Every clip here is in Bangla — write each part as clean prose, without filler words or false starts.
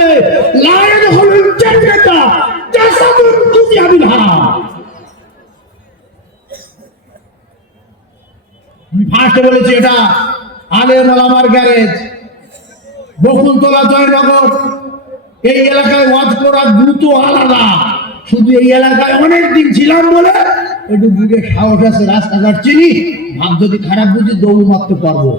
বলে লা ইয়াদখুলুল জান্নাতা জাসাদুন কুযিয়া বিল হারাম। আমি ফার্স্টে বলেছি এটা আলেম ওলামার গ্যারেজ, বকুলতলা, জয়নগর। এই এলাকায় ওয়াজ করার দ্রুত আলাদা। শুধু এই এলাকায় অনেকদিন ছিলাম বলে একটু বুঝে সাহস আছে। রাস্তাঘাট চিনি, ভাব যদি খারাপ বুঝি দৌড় মারতে পারবো।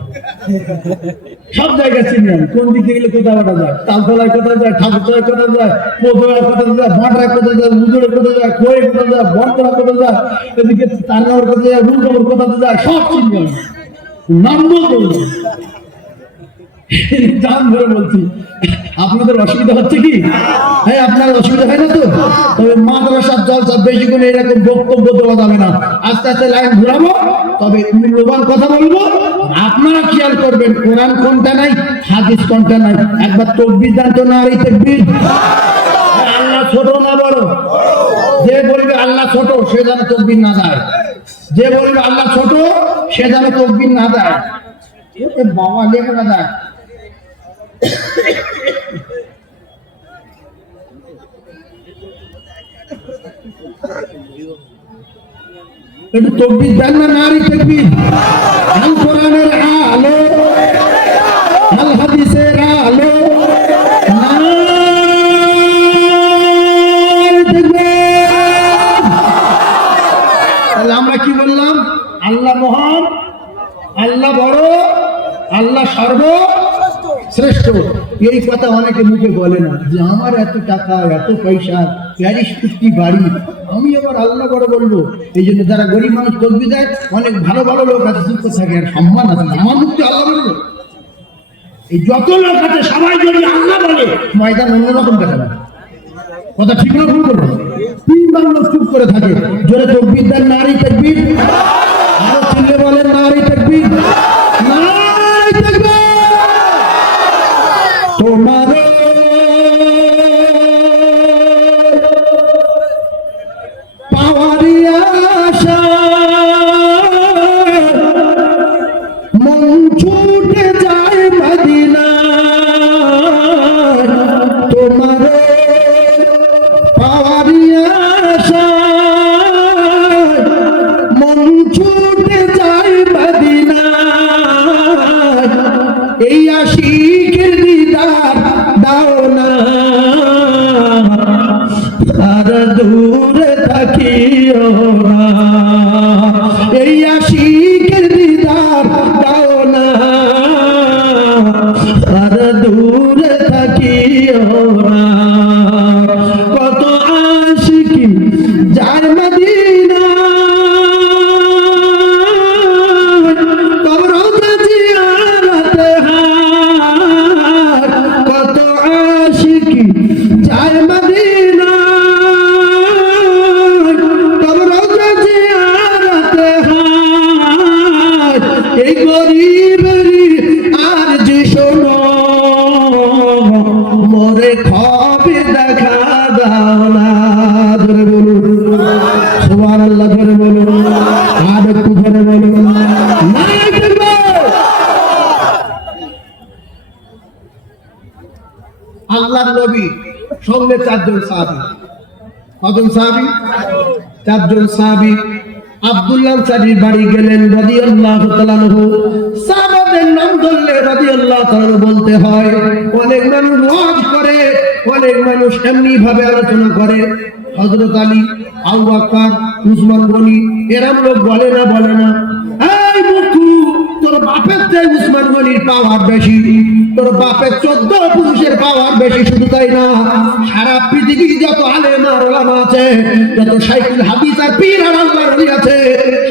সব জায়গায় চিনি আমি, কোন দিকে গেলে কোথায় বাটা যায়, তালতলায় কোথায় যায়, ঠাকুরতলায় কোথায় যায়, পোদলায় কোথায় যায়, ভাঁড়ায় কোথায় যায়, মুজুরে কোথায় যায়, খোয়ে কোথায় যায়, বনতলা কোথায় যায়, এদিকে তারনগর কোথায় যায়, রুলকবর কোথায় যায়, সব চিনি আমি। নাম বলবো জান ধরে বলছি। আপনাদের অসুবিধা হচ্ছে কি? হ্যাঁ, আপনার অসুবিধা হয় না তো? তবে মাদ্রাসার জলসা বেশি করে এরকম বক্তব্য দেওয়া যাবে না। আস্তে আস্তে লাইন ঘুরাবো, তবে মূল্যবান কথা বলবো। আপনারা খেয়াল করবেন কোরআন কোনটা নাই, হাদিস কোনটা নাই। একবার তাকবীর দেন তো, নারী তাকবীর। আল্লাহ ছোট না বড়? যে বলবে আল্লাহ ছোট সে যেন তাকবীর না দেয়। যে বলবে আল্লাহ ছোট সে যেন তাকবীর না দেয়। বাবা লেখা না দেয়। একটু তাকবীর দেন না, নারী তাকবীর। আল কোরআনের আলো, আল হাদিসের আলো, তাহলে আমরা কি বললাম? আল্লাহ মহান, আল্লাহ বড়, আল্লাহ সর্বশ্রেষ্ঠ। এই কথা অনেকে মুখে বলে না যে আমার এত টাকা, এত পয়সা, প্যারিস কুস্তি বাড়ি, আমি আবার আল্লাহ বড় বলবো। এই জন্য যারা গরিব মানুষ তকবীর দেয়, অনেক ভালো ভালো লোক আছে, যুক্ত থাকে, আর সম্মান আছে। আমার মুক্তি আল্লাহ বলবো। এই যত লোক আছে সবাই যদি আল্লাহ বলে, ময়দান অন্যরকম দেখা যায়। কথা ঠিক না ভুল করবো? 3 বার লোক চুপ করে থাকে। জোরে তাকবীর দেন, নারী তাকবীর। আরো চিল্লে বলেন নারী তাকবীর, নারী তাকবীর। তোমার পাওয়ারি আশা মন ছুটে যায় মদিনা। তোমার পাওয়ারি আশা মন ছুটে যায় মদিনা। এই আশিকের দিদার দাও না, আর দূরে থাকিও না। এই আশিকের দিদার দাও না, আর দূরে থাকিও না। কত আশিকি যায় মদিনা, কবর জিয়ারত হার। কত আশিকি যায় মদিনা, কবর জিয়ারত হার। এই গরিবেরই আরজি শোনো, মোরে খবর দেখা দাও না। ধরে বলুন সুবহানাল্লাহ, ধরে বলুন, আর একটু ধরে বলুন নারী তাকবীর। আল্লাহর নবী সঙ্গে 4 জন সাহাবী। কজন সাহাবী? 4 জন সাহাবী। আব্দুল্লাহ আনসারীর বাড়ি গেলেন রাদিয়াল্লাহু তাআলা আনহু। সাহাবাদের নাম ধরলে রাদিয়াল্লাহু তাআলা বলতে হয়। অনেক মানুষ ওয়াজ করে, অনেক মানুষ এমনি ভাবে আলোচনা করে। হযরত আলী, আবু বকর, উসমান গনি, এরকম লোক বলে না, বলে না। এই মুকু, তোর বাপের চেয়ে উসমান গনির পাওয়ার বেশি, তোর বাপের 14 পুরুষের পাওয়ার বেশি। শুধু তাই না, সারা পৃথিবীর যত আলেম আর ওলামা আছে, যত শাইখুল হাদিস আর পীর আর আল্লাহর ওলি আছে,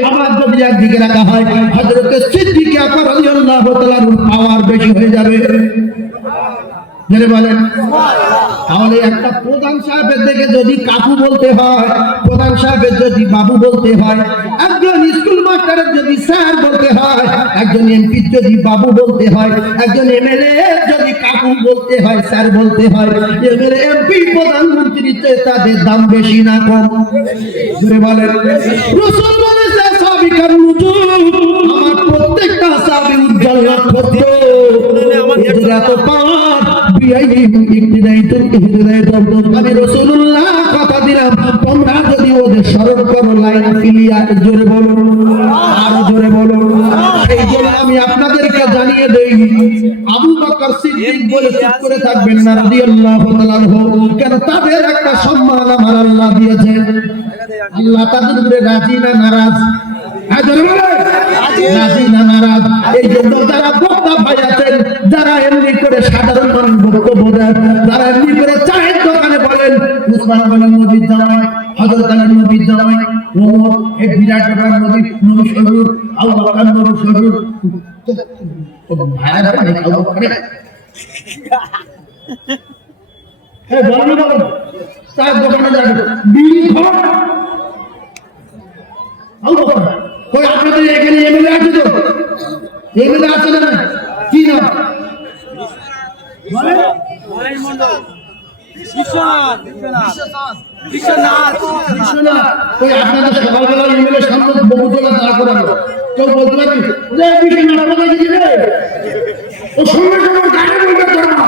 সবার যদি একদিকে রাখা হয়, হযরত সিদ্দিক আকবর রাদিয়াল্লাহু তাআলার পাওয়ার বেশি হয়ে যাবে। জেনে বলেন। তাহলে একটা প্রধান সাহেবের দেখে যদি কাকু বলতে হয়, প্রধান সাহেবের যদি বাবু বলতে হয়, একজন স্কুল মাস্টারের যদি স্যার বলতে হয়, একজন এমপি যদি বাবু বলতে হয়, একজন এমএলএ যদি কাকু বলতে হয়, স্যার বলতে হয়, এমএলএ এমপি প্রধানমন্ত্রীতে তাদের দাম বেশি না কম? জেনে বলেন। রাসূল বলেছে সাবিকার নুজুম, আমার প্রত্যেকটা সাহাবী উজ্জ্বল নক্ষত্র। এদের এত পাওয়ার আমি রাসূলুল্লাহ কথা দিলাম তোমরা যদি ওদের স্মরণ করো লাইন ফিলিয়া জোরে বলো আর জোরে বলো সেই জন্য আমি আপনাদেরকে জানিয়ে দেই আবু বকর সিদ্দিক বলে চুপ করে থাকবেন না রাদিয়াল্লাহু তাআলা আনহু কেন তাদের একটা সম্মান আমার আল্লাহ দিয়েছে আল্লাহ তাদের উপরে রাজি না নারাজ রাজি না নারাজ এই জন্য যারা বক্তা ভাই আছেন যারা এমনি করে সাধারণ মানুষ বক্তব্য দেন যারা এমনি করে চায়ের দোকানে বলেন উসমান বলেন নবীর জামাই হযরত আলী নবীর জামাই ওমর এই বিরাট ব্যাপার নবী শ্বশুর আবু বকর নবী শ্বশুর তো ভাইরা ভাই আবু বকর হ্যাঁ বলেন বলেন চায়ের দোকানে যাবেন বিড়ি খান আবু বকর কই আপনাদের এখানে এমএলএ আছে তো এমএলএ আছে না কি না বলে মরাই মন্ডল বিশ্বনাথ কই আপনাদের সকালবেলা এমএলএ সামনে বহুতলা দাঁড় করানো কেউ বলতে পারবি যে বিশ্বনাথ কথা কি রে ও সঙ্গে সঙ্গে গাড়ি বলতে পারবে না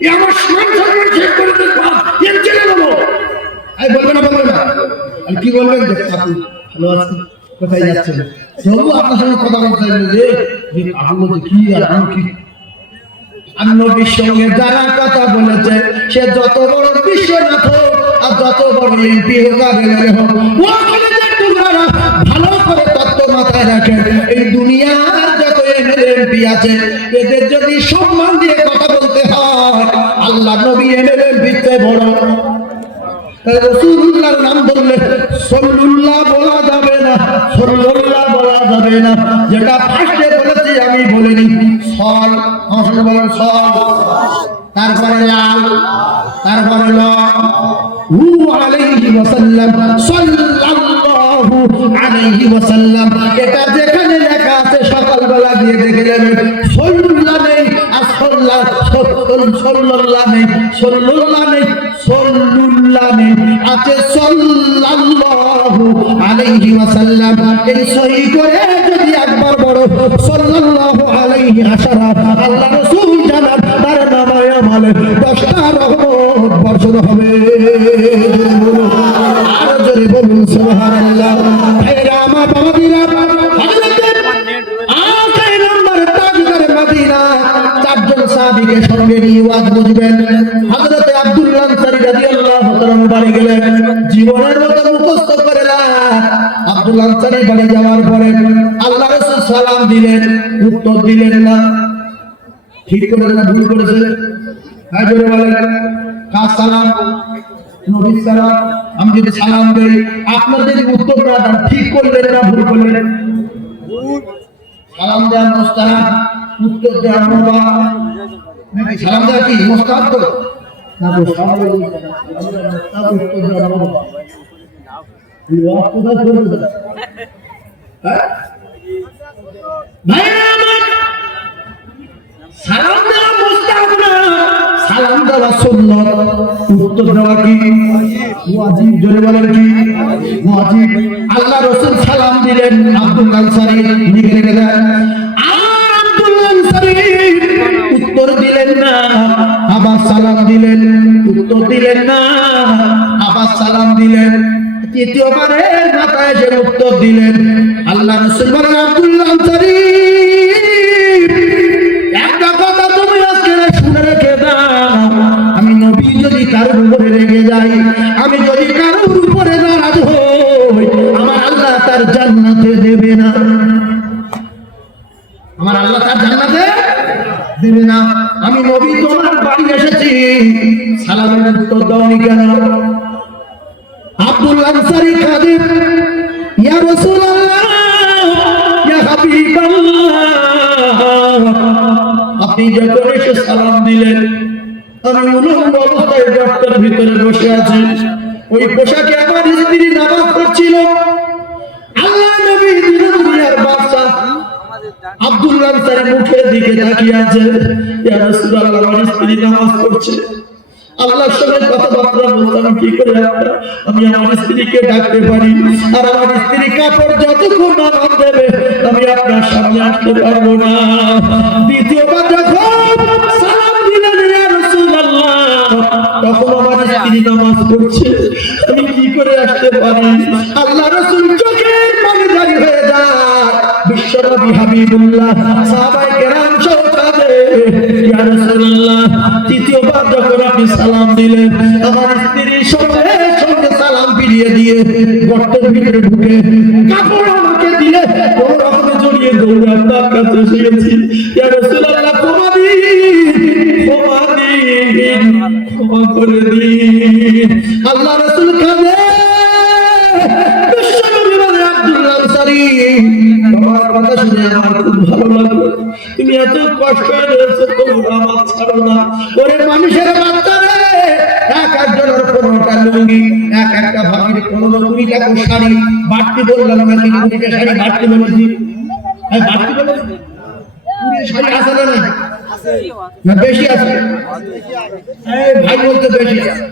এ আমার সম্মান সম্মান শেষ করে দিতে এর চলে দেবো আই বলবে না আর কি বলবেন যে আপনি ভালো আছেন কোথায় যাচ্ছেন তবু আপনার সঙ্গে কথা বলতে চাইলে যে আপনি বলতে কি আর আমি কি নবীর সঙ্গে যারা কথা বলেছে সে যত বড় বিশ্বনাথ হোক আর যত বড় এমপি হোক আর এমএলএ হোক তোমরা ভালো করে তত্ত্ব মাথায় রাখেন এই দুনিয়ার যত এমএলএ এমপি আছে এদের যদি সম্মান দিয়ে কথা বলতে হয় আল্লাহ নবী এমএলএ এমপির চেয়ে বড় রাসূলুল্লাহর নাম বললে সাল্লাল্লাহ বলা যাবে না সাল্লাল্লাহ বলা যাবে না যেটা ফার্স্টে বলেছি আমি বলিনি সল আসলে বলেন সল তারপরে লাল তারপরে ল হু আলাইহি ওয়াসাল্লাম সাল্লাল্লাহু আলাইহি ওয়াসাল্লাম এটা যেখানে লেখা আছে সকালবেলা গিয়ে দেখে যাবেন সাল্লাল্লাহ নেই আর সাল্লাল্লাহ নেই সাল্লাল্লাহ নেই সাল্লাল্লাহ নেই আছে সাল্লাল্লাহু আলাইহি ওয়াসাল্লাম এই সহি করে যদি একবার বড় সাল্লাল্লাহু আলাইহি আশারা আল্লাহ রাসূল জানার তার নামে আমলে 10টা রহমত বর্ষণ হবে আর জোরে বলুন সুবহানাল্লাহ ভাইরা আমার বাবাদিরা সাহাবীকে সঙ্গে নিয়ে ওয়াজ বুঝবেন হযরত আব্দুল্লাহ আনসারী রাদিয়াল্লাহু তাআলা বাড়ি গেলেন জীবনের মতো মুখস্থ করে না আব্দুল্লাহ আনসারী বাড়ি যাওয়ার পরে আল্লাহ রাসূল সালাম দিলেন উত্তর দিলেন না ঠিক করে না ভুল করেছে হ্যাঁ জোরে বলেন কার সালাম নবীর সালাম আমি যদি সালাম দেই আপনার যদি উত্তর না দেন ঠিক করলেন না ভুল করলেন সালাম দেন মুস্তাহাব উত্তর দেন মুবাহ নাকি সালাম দেওয়া কি মুস্তাহাব তো না তো সালাম উত্তর দেওয়া মুবাহ এই ওয়াজ কোথায় করবে হ্যাঁ ভাইরা আমার সালাম দেওয়া মুস্তাহাব না সালাম দেওয়া সুন্নাত উত্তর দেওয়া কি ওয়াজিব জোরে বলেন কি ওয়াজিব আল্লাহ রাসূল সালাম দিলেন আব্দুল্লাহ আনসারী লিখে রেখে দেন আর আব্দুল্লাহ আনসারী উত্তর দিলেন না আবার সালাম দিলেন উত্তর দিলেন না আবার সালাম দিলেন তৃতীয়বারের মাথায় এসে উত্তর দিলেন আল্লাহ রাসূল বলেন আব্দুল্লাহ আনসারী একটা কথা তুমি আজকে শুনে রেখে দাও আমি নবী যদি কারোর উপরে রেগে যাই আমি যদি কারোর উপরে নারাজ হই আমার আল্লাহ তার জান্নাতে দেবে না আমার আল্লাহ তার জান্নাতে দেবে না আমি নবী তোমার বাড়ি এসেছি সালামের উত্তর দাওনি কেন আব্দুল্লাহ আনসারী কাঁদে ইয়া রাসূলুল্লাহ ইয়া হাবিবাল্লাহ আপনি যখন এসে সালাম দিলেন আমি উলঙ্গ অবস্থায় গর্তের ভিতরে বসে আছি ওই পোশাকে আমার স্ত্রী নামাজ পড়ছিল আল্লাহ নবী দুনিয়ার বাদশা আব্দুল্লাহ আনসারী মুখের দিকে তাকিয়ে আছে ইয়া রাসূলুল্লাহ আমার স্ত্রী নামাজ পড়ছে আল্লাহর সঙ্গে কথাবার্তা বলতাম কি করে আমি আমার স্ত্রীকে ডাকতে পারি আর আমার স্ত্রী কাপড় যতক্ষণ নামাজ দেবে আমি আপনার সামনে আসতে পারবো না দ্বিতীয়বার যখন সালাম দিলেন তিনি নামাজ পড়ছে, আমি কি করে আসতে পারি? আল্লাহ রাসূল চোখের পানি জারি হয়ে যায়। বিশ্বনবী হাবিবুল্লাহ সাহাবায়ে কেরাম সহ কাঁদে, ইয়া রাসূলুল্লাহ, তৃতীয়বার যখন আপনি সালাম দিলেন, আমার স্ত্রীর সঙ্গে সঙ্গে সালাম ফিরিয়ে দিয়ে গর্তের ভিতরে ঢুকে কাপড় আমাকে দিয়ে ওর রক্তে জড়িয়ে দৌড়ে আপনার কাছে এসেছি। ইয়া রাসূলুল্লাহ, ক্ষমা করে দিন। আল্লাহ রাসূল কাঁদে। বিশ্বনবী বলে, আব্দুল্লাহ আনসারী, তোমার কথা শুনে আমার খুব ভালো লাগলো। তুমি এত কষ্ট হয়েছে, তোমরা আমার ছাড়ো না। ওরে মানুষের বাচ্চা রে, এক একজনের 15টা লুঙ্গি, এক একটা ভাবির 15-20টা শাড়ি বাড়তি বললাম নাকি? 20টা শাড়ি বাড়তি বলেছি, বাড়তি বলেছি। 20 শাড়ি আছে না? না বেশি আছে? ভাই বলতে বেশি আছে,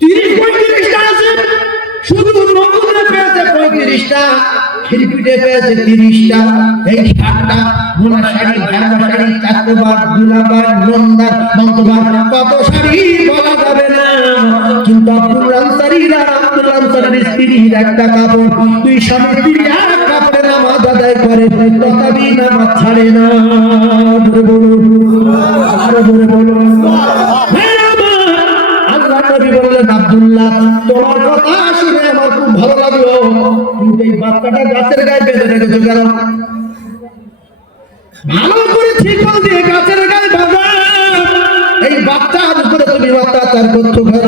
30-35টা আছে। শুধু নমুনা পেয়েছে 35টা, খিলপিটে পেয়েছে 30টা। এই 60টা মোনা শাড়ি, ভাঙা শাড়ি, চাকরবার, দুলাবার, নন্দার, মন্তবার, কত শাড়ি বলা যাবে না। কিন্তু আব্দুল্লাহ আনসারীরা, আব্দুল্লাহ আনসারীর স্ত্রীর একটা কাপড়, দুই স্বামী স্ত্রী এক কাপড়ে নামাজ আদায় করে, তথাপি নামাজ ছাড়ে না। ধরে বলুন, আরো ধরে বলুন। আল্লাহ নবী বললেন, আব্দুল্লাহ, তোমার কথা শুনে আমার খুব ভালো লাগলো, কিন্তু এই বাচ্চাটা গাছের গায়ে বেঁধে রেখেছো কেন? ভালো করে ঠিকল দিয়ে গাছের গায়ে বাঁধা এই বাচ্চার উপরে তুমি অত্যাচার করছো কেন?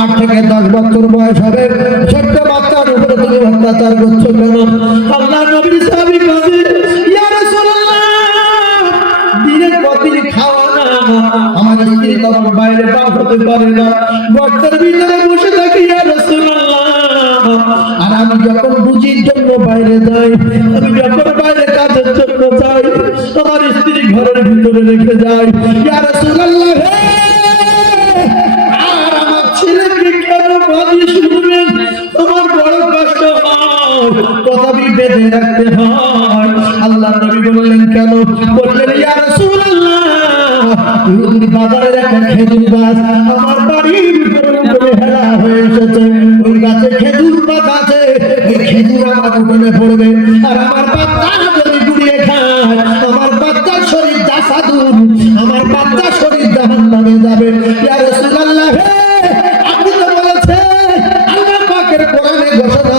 8 থেকে 10 বছর বয়স হবে ছোট্ট বাচ্চার উপরে তুমি অত্যাচার করছো কেন? আল্লাহ নবীর সাহাবী কাঁদে, ইয়া রাসূলুল্লাহ, দিনের পর দিন খাওয়া না, আমার স্ত্রী তখন বাইরে বার হতে পারে না, গর্তের ভিতরে বসে থাকি, ইয়া রাসূলুল্লাহ। আর আমি যখন বুঝির জন্য বাইরে যাই, আমি যখন বাইরে কাজের জন্য যাই, আমার স্ত্রী ঘরের ভিতরে রেখে যায়, ইয়া রাসূলুল্লাহ। আর আমার ছেলেকে কেন বাড়ি শুনবেন? আমার বড় কষ্ট হয়, তথাপি বেঁধে রাখতে হয়। আল্লাহ নবী বললেন, কেন? বললেন, ইয়া রাসূলুল্লাহ, ইহুদির বাজারে একটা খেজুর গাছ আমার বাড়ির উপরে হেলা হয়ে এসেছে, ওই গাছে খেজুর পাতা আছে, ওই খেজুর আমার উঠোনে পড়বে, আর আমার বাচ্চা যদি গুড়িয়ে খায়, আমার বাচ্চার শরীর জাসাদুন, আমার বাচ্চার শরীর জাহান্নামে যাবে। ইয়া রাসূলুল্লাহ, আপনি তো বলেছেন, আল্লাহ পাকের কোরআনে ঘোষণা,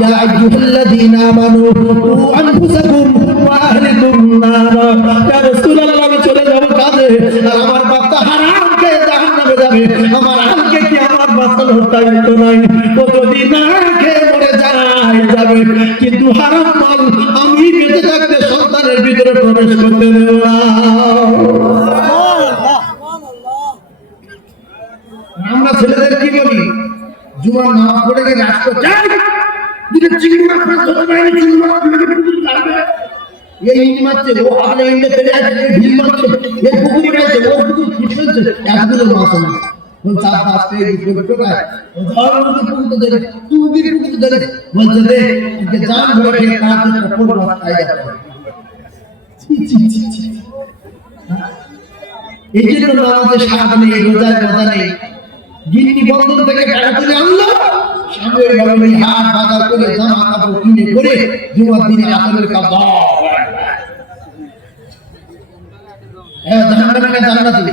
ইয়া আইয়ুহাল্লাযীনা আমানু কু আনফুসাকুম ওয়া আহলিকুম নার। ইয়া রাসূলুল্লাহ, আমি চলে যাব কাজে, আর আমার বাচ্চা হারাম খেয়ে জাহান্নামে যাবে, আমার আজকে কি আমার বাচ্চা হত্যার তো নাই, ও যদি না খেয়ে মরে যায় যাবে, কিন্তু হারাম মাল আমি বেঁচে থাকতে সন্তানের ভিতরে প্রবেশ করতে দেব না। আমরা ছেলেদের কি বলি? জুমার নামাজ পড়ে গিয়ে রাস্তা যাই, দিকে চিংড়ি মাছ ধরতে পারেনি, চিংড়ি মাছ ধরবে, এই মারছে, ও আগে ইন্ডে চলে আসছে, ভিল মারছে, এই পুকুরি গেছে, ও পুকুর ফুটছে, একগুলো মাছ না। চার পাঁচটা কোথায় ধরে বলছে, রে জান ধরে খেয়ে মাছ খাই যাবে। এই জন্য আমাদের সাহায্য নেই, রোজায় রোজা নেই, গিন্নি বন্ধন থেকে টাকা তুলে আনলো, সামনে গেল হাট বাজার করে জামা কাপড় কিনে করে জুমার দিনে আসলের কাপড় জান্নাতি।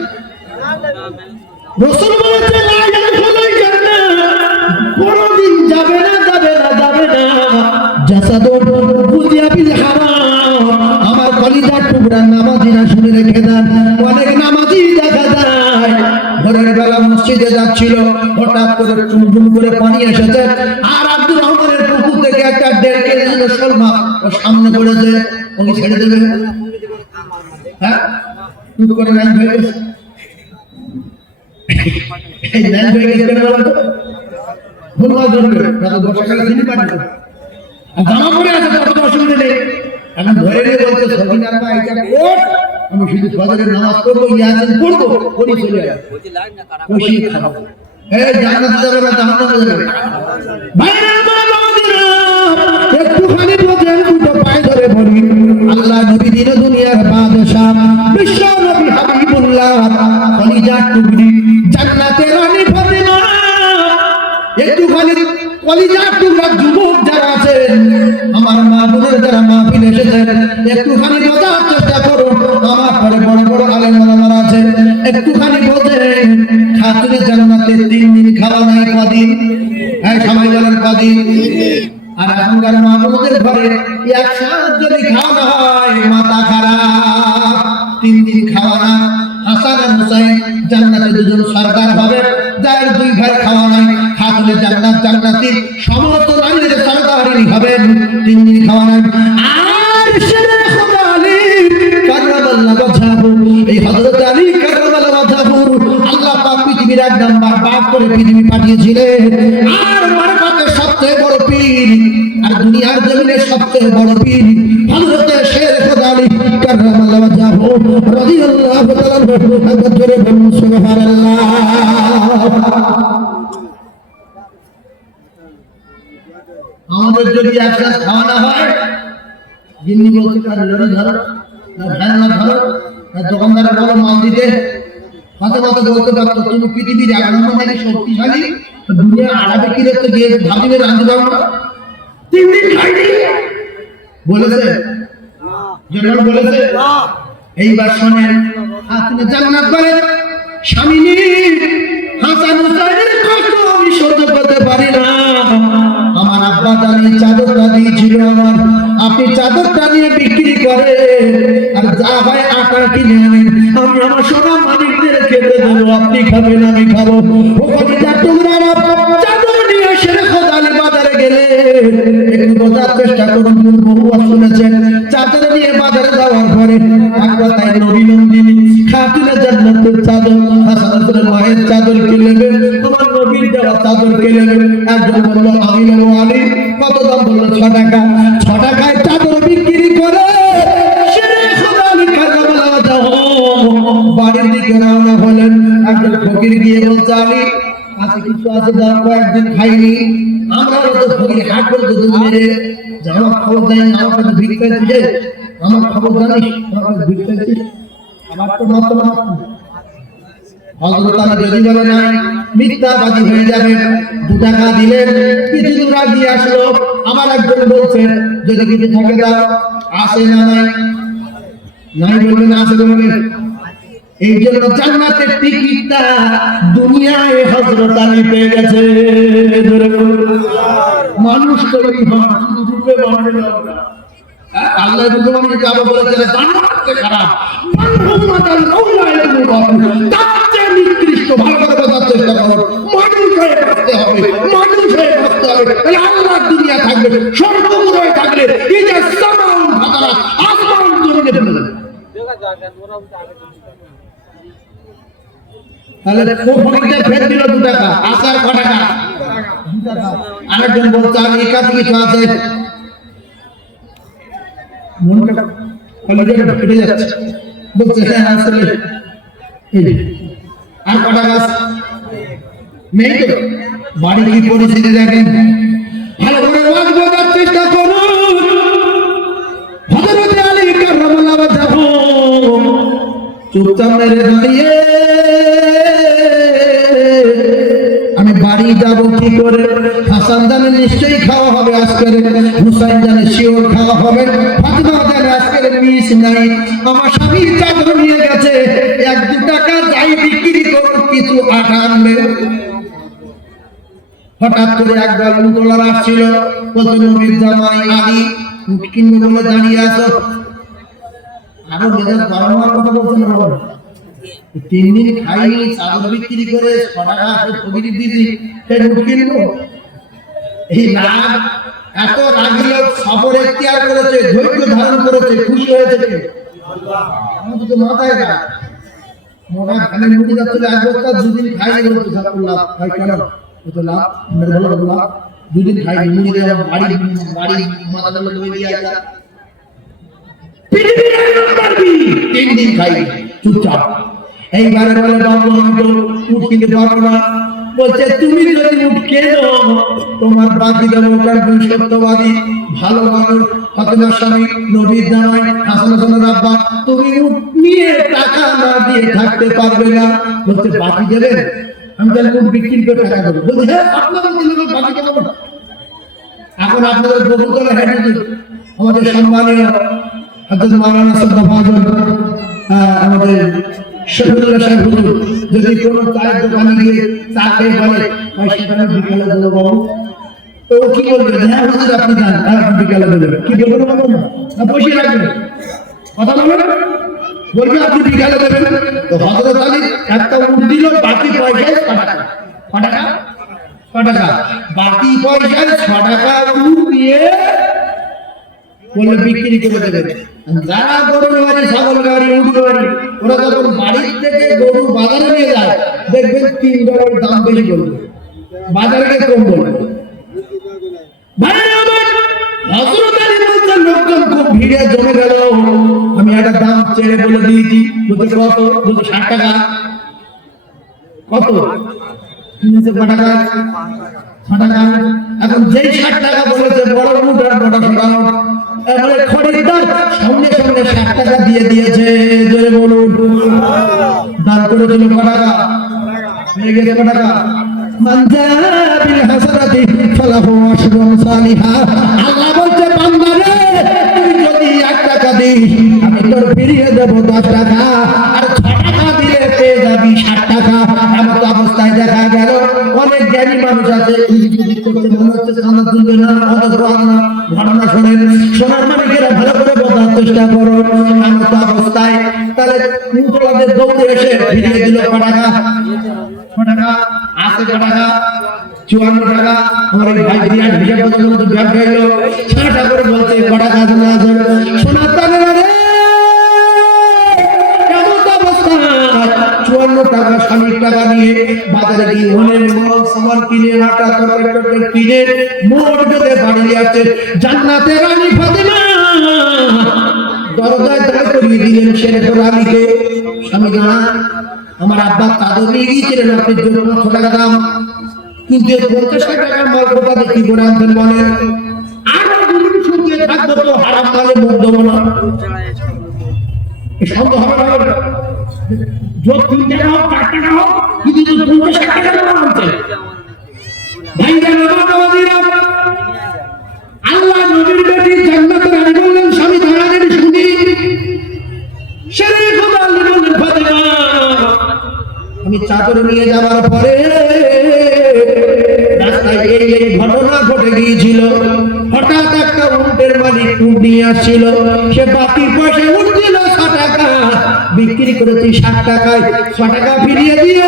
রাসূল বলেছেন, লা ইয়াদখুলুল জান্নাহ, কোনদিন যাবে না, যাবে না, যাবে না, জাসাদুন বুদিয়া বিল হারাম। আমার কলিজার টুকরা নামাজিরা শুনে রেখে দেন, অনেক নামাজি দেখা যায় ভোরের বেলা মসজিদে যাচ্ছিল, হঠাৎ করে চুমচুম করে পানি এসেছে, আর আব্দুর রহমানের পুকুর থেকে একটা 1.5 কেজি শোল মাছ ও সামনে পড়েছে, ওকে ছেড়ে দেবে? হ্যাঁ, টুক করে লাইন হয়ে গেছে, এই লাইন হয়ে গেছে কেন বলতো? ভুল মাছ ধরবে, বর্ষাকালে তিনি পানি আর জামা পরে আছে, কত অসুবিধা নেই। এখন ধরে নিয়ে বলছে, সবিনারা এটা কোট, আমি শুধু ফজরের নামাজ পড়বো, ইয়াসিন পড়বো, পড়ি চলে যাবে, খুশি খাবো, এই জান্নাতে যাবে না জাহান্নামে যাবে? ভাইরা আমার বাবাজিরা, একটুখানি বোঝেন, দুটো পায়ে ধরে বলি, আল্লাহ নবী দিন দুনিয়ার বাদশাহ, বিশ্ব নবী হাবিবুল্লাহ, কলিজার টুকরি, জান্নাতের রানী ফাতিমা একটুখানি বোঝার চেষ্টা করুন, আমার পরে বড় বড় আলেম ওলামারা আছে, একটুখানি বোঝে খাতুনে জান্নাতে 3 দিন খাওয়া নাই কদিন? হ্যাঁ সবাই বলেন কদিন? আর এখনকার মা বোনদের ঘরে একসাথে যদি খাওয়া হয় মাথা খারাপ, 3 দিন খাওয়া না। হাসান আর হুসাইন জান্নাতে দুজন সরদার হবে, যার 2 ভাই খাওয়া নাই। খাতুনে জান্নাত জান্নাতি সমস্ত নারীদের সরদারিনী হবেন, 3 দিন খাওয়া নাই। আর শেরে খোদা আলী কাররামাল্লাহু ওয়াজহাহু, এই হযরত আলী কাররামাল্লাহু ওয়াজহাহু আল্লাহ পাক পৃথিবীর 1 নাম্বার পাক করে পৃথিবী পাঠিয়েছিলেন। আর মারফতের সবচেয়ে বড় পীর আর দুনিয়ার জমিনের সবচেয়ে বড় পীর হযরত শেরে খোদা আলী কাররামাল্লাহু ওয়াজহাহু রাদিয়াল্লাহু তাআলা আনহু, জোরে বলুন সুবহানাল্লাহ। আমাদের যদি একসাথে খাওয়ানো হয়, জিন্নি বলতে পারে লড়ি ধরো না ভ্যান না ধরো না দোকানদারের বলো মাল দিতে, কথা কথা বলতে পারতো তুমি পৃথিবীর 1 নম্বর থেকে শক্তিশালী, দুনিয়া আড়াবে কি রেখে দিয়ে ভাবিবে রাঁধতে পারো না, 3 দিন খাইনি বলেছে? জনগণ বলেছে? এইবার শোনেন, আপনি জান্নাত বলেন স্বামীনি হাসান হুসাইনের কষ্ট আমি সহ্য করতে পারি না, আমার আব্বা জানি চাদরটা দিয়েছিল আমার, আপনি চাদরটা নিয়ে বিক্রি করে আর যা হয় আটা কিনে আনেন, আমি আমার সোনা মালিকদের খেতে দেবো, আপনি খাবেন আমি খাবো। ওখানে টুকরা চাদর নিয়ে শেরে খোদা আলী বাজারে গেলে একটু বোঝার চেষ্টা করুন, বহুবার শুনেছেন, চাদর নিয়ে বাজারে যাওয়ার পরে এক কথায় নবী নন্দিনী খাতুনে জান্নাতের চাদর হাসান হুসাইনের মায়ের চাদর কে নেবে, তোমার নবীর দেওয়া চাদর কে নেবে? একজন বলল আমি নেবো। আলী কত দাম? বললো 6 টাকা। 6 টাকায় চাদর বিক্রি করে শেরে খোদা আলী কাররামাল্লাহু ওয়াজহাহু বাড়ির দিকে রওনা হলেন। একজন ফকির গিয়ে বলছে আলী আজকে কিছু আছে দাও, কয়েকদিন খাইনি, আমরা তো ফকির হাট করতে দুধ মেরে আমার খবর দেয়, আমার কাছে ভিক্ষা দিলে আমার খবর জানিস, আমার কাছে ভিক্ষা দিস, আমার তো মত হযরত আলী যদি বলে নাই মিথ্যাবাদী হয়ে যাবে। 2 টাকা দিলেন, কিছু দূর গিয়ে আসলো, আমার একজন বলছে যদি কিছু থাকে দাও, আসে না নাই নাই বলবেন আসে বলবেন। এই জন্য জান্নাতের টিকিটটা দুনিয়ায় হযরত আলী পেয়ে গেছে। মানুষ তৈরি হয় রূপে বানানো না, আল্লাহ কিন্তু মানুষ যাবে বলেছে জান্নাতে খারাপ মানহুমাতাল মাওলাইকুম তার চেয়ে নিকৃষ্ট। ভালো করে বোঝার চেষ্টা করো, মানুষ হয়ে বাঁচতে হবে, মানুষ হয়ে বাঁচতে হবে, তাহলে আল্লাহর দুনিয়া থাকবে, সর্বগুলোয় থাকলে এই যে সামান ভাতারা আসমান জমিনে ফেলে তাহলে ফকিরটা ফের দিল 2 টাকা, আসার 6 টাকা। আরেকজন বলছে আমি এই কাজ কিছু আছে, মনটা কলেজে ফেটে যাচ্ছে, বলছে হ্যাঁ আসলে আর 6 টাকা নেই তো। বাড়ি কি পরিস্থিতি দেখেন, ভালো করে ওয়াজ বোঝার চেষ্টা করুন। হযরত আলী কাররামাল্লাহু ওয়াজহাহু চুপচাপ মেরে দাঁড়িয়ে আমি বাড়ি যাব কি করে? হাসান জানে নিশ্চয়ই খাওয়া হবে আজকের, হুসাইন জানে শিওর খাওয়া হবে, ফাতিমা জানে আজকের মিস নাই, আমার স্বামী চাদর নিয়ে গেছে, 1-2 টাকা যাই বিক্রি করুন কিছু আটা আনবে। হঠাৎ করে একবার উটওয়ালা আসছিল, বলছিল নবীর জামাই আলী উট কিনবে বলে দাঁড়িয়ে আছো। আরো মেজাজ গরম হওয়ার কথা বলছেন না, 3 দিন খাইনি, চাদর বিক্রি করে 6 টাকা ফকির দিদি ফের উট কিনবো। এই রাগ, এত রাগী লোক সবর এখতিয়ার করেছে, ধৈর্য ধারণ করেছে, খুশি হয়েছে কে? আমাদের তো মাথায় রাগ, মোটা খানে মুড়ি যাচ্ছিল, 1 বস্তা 2 দিন খাইনি, বলছে সাকুল্লাহ ভাই কেন তো লাভ মেরে ভালো লাভ, 2 দিন খাইনি, মুড়ি দেওয়া বাড়ি বাড়ি মাথা দলে ধরে দিয়ে আসা, পৃথিবীর 1 নম্বর বি, 3 দিন খাইনি চুপচাপ। এইবারে বলে বাবু আমি তো উঠ কিনতে পারবো না, বলছে তুমি যদি উঠ কেনো তোমার বাকি দেবো, কারণ সত্যবাদী ভালো মানুষ, ফাতিমার স্বামী নবীর জামাই হাসান হুসাইনের আব্বা, তুমি উঠ নিয়ে টাকা না দিয়ে থাকতে পারবে না, বলছে বাকি দেবেন? আমি তাহলে উঠ বিক্রি করে টাকা দেবো। বলছে হ্যাঁ আপনাদের দিলে বাকি দেবো না। এখন আপনাদের বহু করে হেঁটে আমাদের সম্মানীয় হযরত মাওলানা সাদ্দাফাজল আমাদের শহীদুল্লাহ সাহেব হুজুর যদি কোনো চায়ের দোকানে গিয়ে চা খেয়ে বলে পয়সাটা বিকালে দেবো বাবু, তো কি বলবে? হ্যাঁ হুজুর আপনি যান, আপনি বিকালে দেবেন। কি বলবো না পয়সা রাখবেন, কথা বলবেন, বলবে আপনি বিকালে দেবেন। তো হযরত আলী একটা উট দিল, বাকি পয়সায় 6 টাকা। 6 টাকা, 6 টাকা, বাকি পয়সায় 6 টাকা উট দিয়ে বলে বিক্রি করে দেবেন। যারা গরুর গাড়ি, ছাগল গাড়ি, উট গাড়ি, ওরা যখন বাড়ি থেকে গরু বাজারে নিয়ে যায় দেখবেন $3 দাম বেশি বলবে, বাজারে কম বলবে। হযরত আলী বলছেন লোকজন খুব ভিড়ে জমে গেল, আমি একটা দাম চেয়ে বলে দিয়েছি। বলতে কত? বলতে 60 টাকা। কত কিনেছে? 6 টাকা। 6 টাকা। এখন যেই 60 টাকা বলেছে বড় উট আর বড় টাকা, তাহলে খরিদ্দার সঙ্গে সঙ্গে 60 টাকা দিয়ে দিয়েছে। জোরে বলুন। দান করেছিল 6 টাকা, হয়ে গেছে 6 টাকা। মান জাআ বিল হাসানাতি ফালাহু আশরু আমসালিহা। আল্লাহ বলছে বান্দা রে, তুই যদি 1 টাকা দিস আমি তোর ফিরিয়ে দেব 10 টাকা, আর 6 টাকা দিলে পেয়ে যাবি 60 টাকা। এমন অবস্থায় দেখা গেল অনেক জ্ঞানী মানুষ আছে, মনে হচ্ছে সামনে তুলবে না, অথচ না। ঘটনা শোনেন, সোনার মালিকেরা ভালো করে বোঝার চেষ্টা করো। এমন অবস্থায় তাহলে মুতলাদের দৌড়ে এসে ফিরিয়ে দিল 6 টাকা। 6 টাকা আছে, 6 টাকা 54 টাকা। আমার এই ভাই বিরাট হিসাব পর্যন্ত ব্যাগ গেল 6 টাকা করে বলছে 6 টাকা আছে না আছে। সোনার তালেরা রে, কেমন অবস্থা? 54 টাকা 60 টাকা নিয়ে বাজারে গিয়ে অনেক মাল সামান কিনে, আটা তরকারি কিনে মোট বেঁধে বাড়ি আসছে। জান্নাতের রানী ফাতেমা দরজায় দাঁড় করিয়ে দিলেন শেরেফুল আলীকে। স্বামী জানা, আমার আব্বা চাদর নিয়ে গিয়েছিলেন আপনার জন্য 9 টাকা দাম, কিন্তু 50 টাকার মাল কোথা থেকে কি করে আনতেন বলেন? আর যদি শুকিয়ে থাকবো তো হারাম মালে মুখ দেবো না, সন্দেহ হবে না। যোগ 3 টাকা হোক 4 টাকা হোক, কিন্তু 50 টাকা দাম আনতেন। ভাইরা নবাবীরা, আল্লাহ নবীর বেটি জান্নাতের রানী বললেন স্বামী দাঁড়ালেন শুনি। শেরেফুল আলী বললেন ফাতেমা, আমি চাদর নিয়ে যাওয়ার পরে রাস্তায় এই ঘটনা ঘটে গিয়েছিল। হঠাৎ একটা উটের মালিক উট নিয়ে আসছিল, সে বাকি পয়সা উট দিল 6 টাকা, বিক্রি করেছি 60 টাকায়। 6 টাকা ফিরিয়ে দিয়ে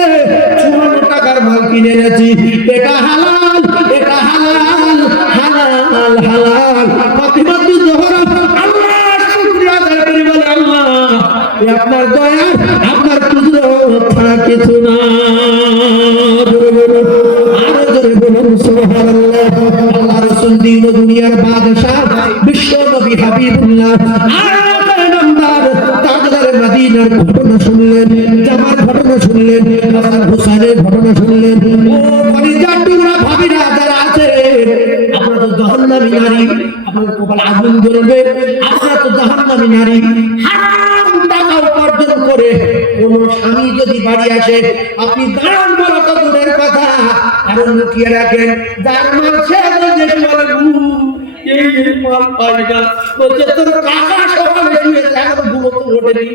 54 টাকার মাল কিনে এনেছি। এটা হালাল, এটা হালাল, হালাল হালাল। ফাতেমা জোহরা আল্লাহ শুকরিয়া আদায় করে বলে, আল্লাহ আপনার দয়া, আপনার কুদরত ছাড়া কিছু না। আরো জোরে বলুন সুবহানাল্লাহ। আল্লাহ রাসূল দিন দুনিয়ার বাদশা, বিশ্ব নবী হাবিবুল্লাহ, আর পয়গম্বর তাজদার মদিনার ঘটনা শুনলেন, জামার ঘটনা শুনলেন, হাসান হুসাইনের ঘটনা শুনলেন। ও কলিজার টুকরা ভাবিরা যারা আছে, আপনারা তো জাহান্নামী নারী, আপনাদের কপালে আগুন জ্বলবে। আপনারা তো জাহান্নামী নারী। হারাম টাকা উপার্জন করে কোন স্বামী যদি বাড়ি আসে, আপনি দাঁড়ান বলা তো দূরের কথা, আরো লুকিয়ে রাখেন। যার মাল সে দেশ বলে এই মাল পাই না, বলছে তোর কাকা সকালে শুয়েছে এখন ঘুমোতে ওঠেনি,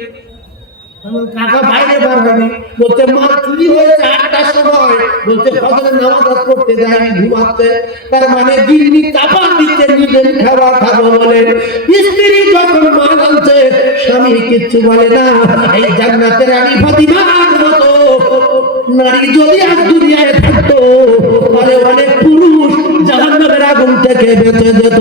কাকা বাইরে বার হয়নি, বলছে মাল চুরি হয়েছে 8টার সময়, বলছে ফজরের নামাজ পড়তে যায়নি, ঘুমাচ্ছে। তার মানে দিল্লি চাপা দিতে নিজের খাবার খাবো বলে। স্ত্রী যখন মাল আনছে স্বামী কিচ্ছু বলে না। এই জান্নাতের রানী ফাতিমার মতো নারী যদি আজ দুনিয়ায় থাকতো, তাহলে অনেক পুরুষ জাহান্নামের আগুন থেকে বেঁচে যেত।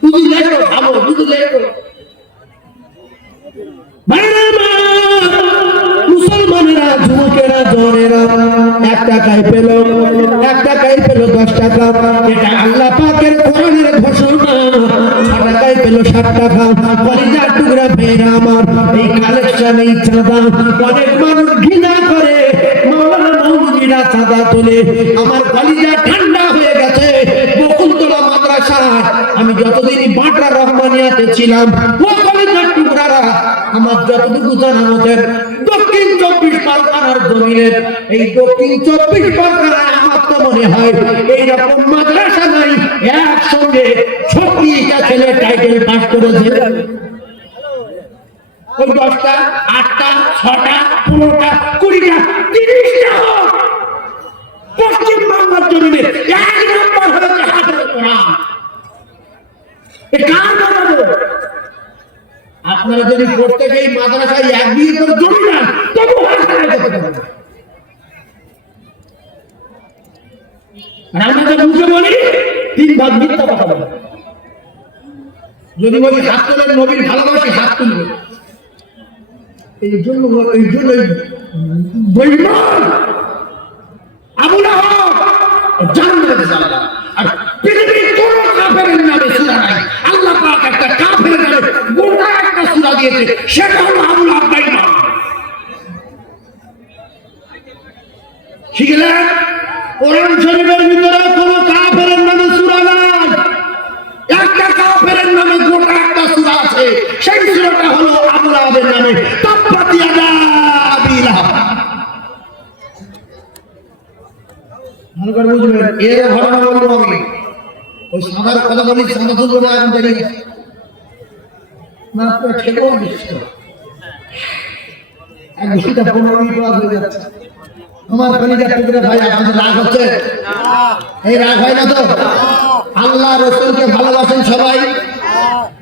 শুধু লেখো খাবো, শুধু লেখো। মুসলমানেরা, যুবকেরা, জোরেরা 1 টাকায় পেল, 1 টাকায় পেল 10 টাকা। এটা আল্লাহ পাকের কোরআনের ঘোষণা। 6 টাকায় পেল 60 টাকা। কলিজার টুকরা ভাইরা আমার, এই কালেকশন, এই চাঁদা অনেক মানুষ ঘৃণা করে। মাওলানা মৌলভীরা চাঁদা তোলে, আমার কলিজা ঠান্ডা হয়ে গেছে। বকুলতলা মাদ্রাসা আমি যতদিন বাটরা রহমানিয়াতে ছিলাম, ও কলিজার টুকরারা, আমার যতটুকু জানা মতের দক্ষিণ 24 পরগনার জমিনের, এই দক্ষিণ 24 পরগনায় আমার তো মনে হয় এইরকম মাদ্রাসা নাই একসঙ্গে 36টা ছেলে টাইটেল পাস করেছে। ওই 10টা 8টা 6টা 15টা 20টা 30টা পশ্চিম বাংলার জমিনে 1 নম্বর হয়েছে হাফেজ কোরআন। আপনারা যদি প্রত্যেকেই মাদ্রাসায় 1 বিঘে করে জমি নেন তবু আমরা বুঝে বলি 3 ভাগ মিথ্যা কথা বলে। যদি বলি হাত তোলেন নবীর ভালোবাসি হাত তুলবে, এই জন্য বেঈমান আবু লাহাব জান্নাতে যাবে। আর পৃথিবীর কোন কাফেরের নামে সূরা নাই, আল্লাহ পাক একটা কাফেরের নামে গোটা একটা সূরা দিয়েছে, সেটা হলো আবু লাহাব বেঈমান। শিখলেন কোরআন শরীফের ভিতরে কোন কাফেরের নামে সূরা নাই, একটা কাফেরের নামে গোটা একটা সূরা আছে, সেই সূরাটা হলো আবু লাহাবের নামে, তাব্বাত ইয়াদা আবি লাহাব। ভালো করে বুঝবেন, এর ঘটনা বলবো আমি, ওই সাদার কথা বলি সাদা তুলবো না, এখন দাঁড়িয়ে না তো ঠেকেও দিচ্ছ এক ঘন্টা 15 মিনিট হয়ে যাচ্ছে। আমার কলিজার টুকরা ভাই, আপনাদের রাগ হচ্ছে? এই রাগ হয় না তো? আল্লাহ রাসূলকে ভালোবাসেন সবাই,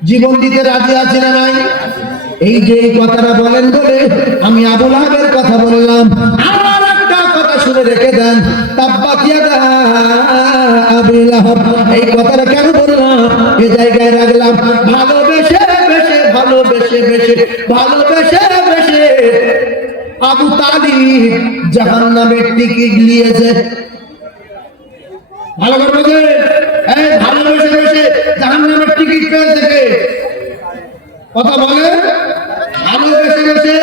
জীবন দিতে রাজি আছে না নাই? এই যে এই কথাটা বলেন বলে আমি আবু লাহাবের কথা বললাম। আর একটা কথা শুনে রেখে দেন, তাব্বাত ইয়াদা আবি লাহাব। এই কথাটা কেন বললাম, এই জায়গায় রাখলাম, ভালোবেসে আবু তালিব জাহান্নামের টিকিট নিয়েছে। ভালো করে বলছেন, এই ভালোবেসে জাহান্নামের টিকিট পেয়েছে কে? কথা বলে ভালোবেসে।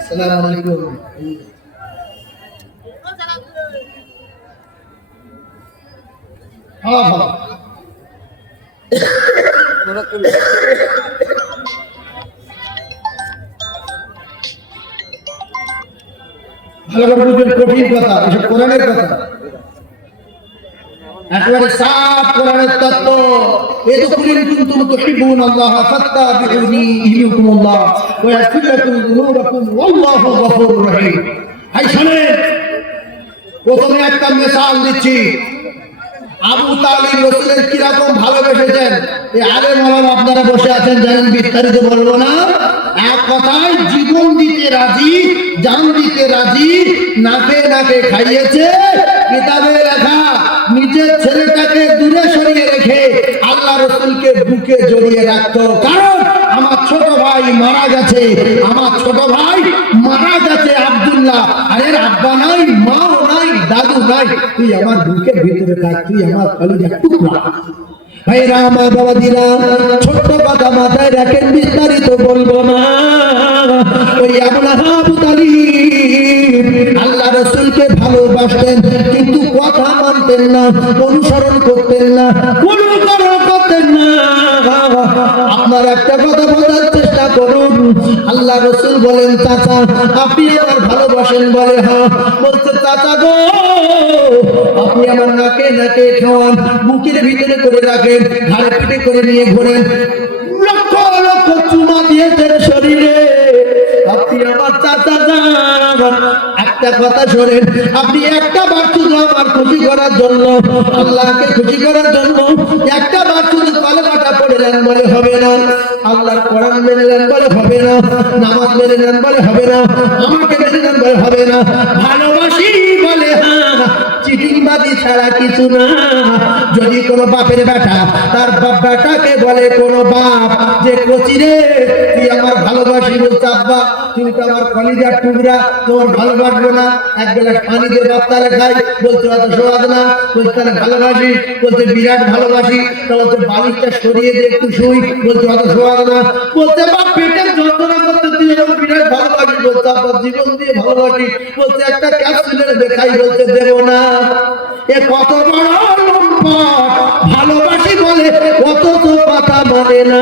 আসসালামু আলাইকুম। ভালো করে বুঝবেন, কঠিন কথা, এসব কোরআনের কথা, একেবারে সাফ কোরআনের তত্ত্ব। এদখুলুল কুনতুম তুহিব্বুনাল্লাহ ফাত্তাবিউনি ইউহিব্বুকুমুল্লাহ ওয়া ইয়াগফির লাকুম যুনুবাকুম ওয়াল্লাহু গফুরুর রহিম। এই শুনেন, প্রথমে একটা মিসাল দিচ্ছি। আবু তালিব রাসূলের কিরকম ভালোবেসেছেন, এই আলেম ওলামা আপনারা বসে আছেন জানেন, বিস্তারিত বলবো না। এক কথায় জীবন দিতে রাজি, জান দিতে রাজি, নাকে নাকে খাইয়েছে। কিতাবে লেখা, নিজের ছেলেটাকে দূরে সরিয়ে রেখে আল্লাহ রাসূলকে বুকে জড়িয়ে রাখতো, কারণ আমার ছোট ভাই মারা গেছে, আব্দুল্লাহ। আরে আব্বা নাই, মাও নাই, দাদু নাই, তুই আমার বুকের ভিতরে থাক, তুই আমার কলিজার টুকরা। ভাইরা আমার, বাবাজিরা, ছোট্ট কথা মাথায় রাখেন, বিস্তারিত বলবো না। ওই আবু লাহাব তালিব আল্লাহ রাসূলকে ভালোবাসতেন, কিন্তু কথা মানতেন না, অনুসরণ করতেন না, অনুকরণ করতেন না। আপনার একটা কথা বোঝার চেষ্টা করুন। আল্লাহ রাসূল বলেন, চাচা আপনি আমার ভালোবাসেন? বলে হ্যাঁ। বলতে, চাচা গো আপনি আমার নাকে নাকে খাওয়ান, বুকের ভিতরে করে রাখেন, ঘাড়ে পিঠে করে নিয়ে ঘোরেন, লক্ষ লক্ষ চুমা দিয়েছেন শরীরে, আপনি আমার চাচা যান। একটা কথা শোনেন, আপনি একটা বার শুধু আমার খুশি করার জন্য, আল্লাহকে খুশি করার জন্য একটা বার শুধু কালেমাটা পড়ে নেন, বলে হবে না। আল্লাহর কোরআন মেনে নেন, বলে হবে না। নামাজ মেনে নেন, বলে হবে না। আমাকে মেনে নেন, বলে হবে না। ভালোবাসি, বলে হ্যাঁ, চিটিংবাজি ছাড়া কিছু না। যদি কোনো বাপের বেটা তার বেটাকে বলে, কোনো বাপ যে কচিরে তুই আমার ভালোবাসি, বলছে আব্বা তুই তো আমার কলিজার টুকরা, তোমার ভালোবাসবো না, এক গ্লাস পানি দিয়ে বাপ তালে খাই, বলছে অত সোয়াদ না, বলছে তাহলে ভালোবাসি, বলছে বিরাট ভালোবাসি, তাহলে তো বালিশটা সরিয়ে দিয়ে একটু শুই, বলছে অত সোয়াদ না, বলছে বাপ পেটের যন্ত্রণা করতে তুই আমার বিরাট ভালোবাসি, বলছে আব্বা জীবন দিয়ে ভালোবাসি, বলছে একটা ক্যাপসুলের দেখাই, বলছে দেবো না। এ কত বড় ভালোবাসি বলে অত কথা বলে না।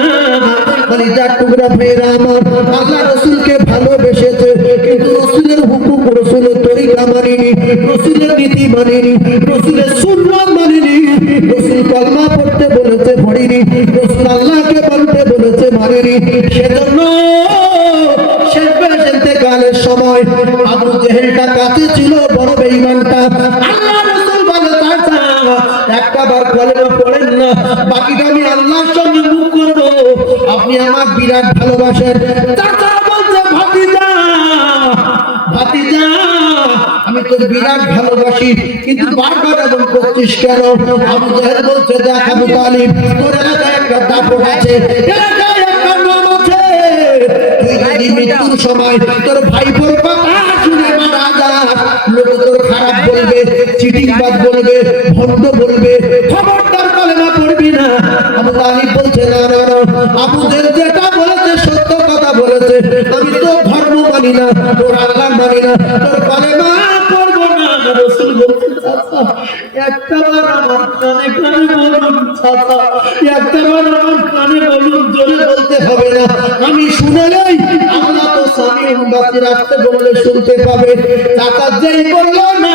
কলিজার টুকরা ভাইরা আমার, আল্লাহ রাসূলকে ভালোবেসেছে, কিন্তু রাসূলের হুকুম, রাসূলের তরিকা মানেনি। রাসূলের নীতি মানিনি, রাসূলের সুন্নাত মানিনি, রাসূল কলমা পড়তে বলেছে পড়িনি, রাসূল আল্লাহকে বলতে বলেছে মানিনি। সেজন্য শেষ ইন্তেকালের সময় আবু জেহেলটা কাছে ছিল, বড় বেঈমানটা। আল্লাহ রাসূল বলে, চাচা একটাবার কলেমা পড়েন না, বাকিটা আমি আল্লাহর সঙ্গে মুখ করব। আপনি আমার বিরাট ভালোবাসেন। চাচা বলছে, ভাতিজা ভাতিজা আমি তোর বিরাট ভালোবাসি, কিন্তু বারবার এমন করছিস কেন? আবু জেহেল বলছে, দেখ আবু তালিব, তোর এলাকায় একটা দাপট আছে, এলাকায় একটা নাম আছে। তুই যদি মৃত্যুর সময় তোর ভাইপোর কথা শুনে মারা যাস, লোকে তোর খারাপ বলবে, চিটিংবাজ বলবে, ভণ্ড বলবে, খবরদার কলেমা পড়বি না। আবু তালিব বলছে, না না না, আবু জেহেল যেটা বলেছে সত্য কথা বলেছে, আমি তোর ধর্ম মানি না, তোর আল্লাহ মানি না, তোর কলেমা পড়বো না। রাসূল বলছে, চাচা একটাবার আমার কানে কানে বলুন, চাচা একটাবার আমার কানে বলুন, জোরে বলতে হবে না, আমি শুনে নেই। আল্লাহ তো সামিউন বাসির, আসতে বললে শুনতে পাবে। চাচা যেই বললো না,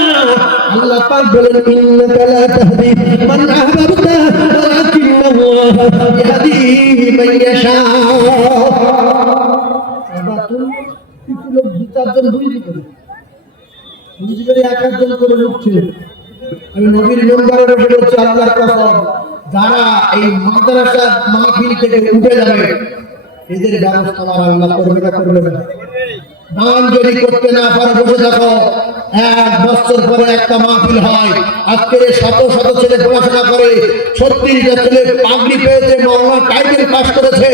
আল্লাহ পাক বলেন, ইন্নাকা লা তাহদি মান আহবাবতা ওয়ালাকিন্নাল্লাহ ইয়াহদি মান ইয়াশা। কিছু লোক দু চারজন বুঝি করে এক একজন করে উঠছে। আমি নবীর মেম্বারে বসে বলছি, আল্লাহর কসম, যারা এই মাদ্রাসার মাহফিল থেকে উঠে যাবে, এদের ব্যবস্থা আমার আল্লাহ করবে না, করবে না। দান যদি করতে না পারো, বসে থাকো। 1 বছর পরে একটা মাহফিল হয়, আজকে শত শত ছেলে পড়াশোনা করে, 36টা ছেলে পাগড়ি পেয়েছে, মাওলানা টাইটেল পাস করেছে।